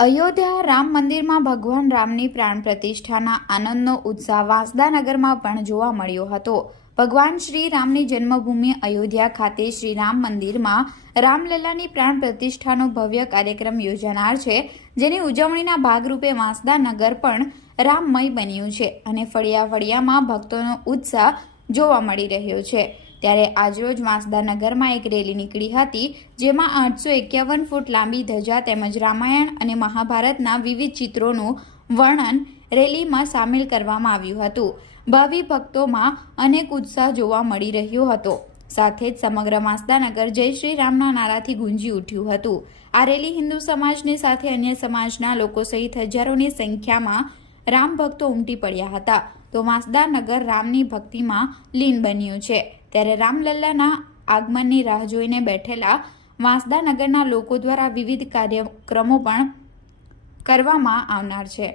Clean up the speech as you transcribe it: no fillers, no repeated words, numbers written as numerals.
અયોધ્યા રામ મંદિરમાં ભગવાન રામની પ્રાણ પ્રતિષ્ઠાના આનંદનો ઉત્સાહ વાંસદાનગરમાં પણ જોવા મળ્યો હતો। ભગવાન શ્રી રામની જન્મભૂમિ અયોધ્યા ખાતે શ્રી રામ મંદિરમાં રામલલ્લાની પ્રાણ પ્રતિષ્ઠાનો ભવ્ય કાર્યક્રમ યોજાનાર છે, જેની ઉજવણીના ભાગરૂપે વાંસદાનગર પણ રામમય બન્યું છે અને ફળિયા ફળિયામાં ભક્તોનો ઉત્સાહ જોવા મળી રહ્યો છે। ત્યારે આજરોજ વાંસદાનગરમાં એક રેલી નીકળી હતી, જેમાં 851 ફૂટ લાંબી ધજા તેમજ રામાયણ અને મહાભારતના વિવિધ ચિત્રોનું વર્ણન રેલીમાં સામેલ કરવામાં આવ્યું હતું। ભાવિ ભક્તોમાં અનેક ઉત્સાહ જોવા મળી રહ્યો હતો। સાથે જ સમગ્ર વાંસદાનગર જય શ્રી રામના નારાથી ગુંજી ઉઠ્યું હતું। આ રેલી હિન્દુ સમાજની સાથે અન્ય સમાજના લોકો સહિત હજારોની સંખ્યામાં રામ ભક્તો ઉમટી પડ્યા હતા। તો વાંસદાનગર રામની ભક્તિમાં લીન બન્યું છે। ત્યારે રામલલ્લાના આગમનની રાહ જોઈને બેઠેલા વાંસદાનગરના લોકો દ્વારા વિવિધ કાર્યક્રમો પણ કરવામાં આવનાર છે।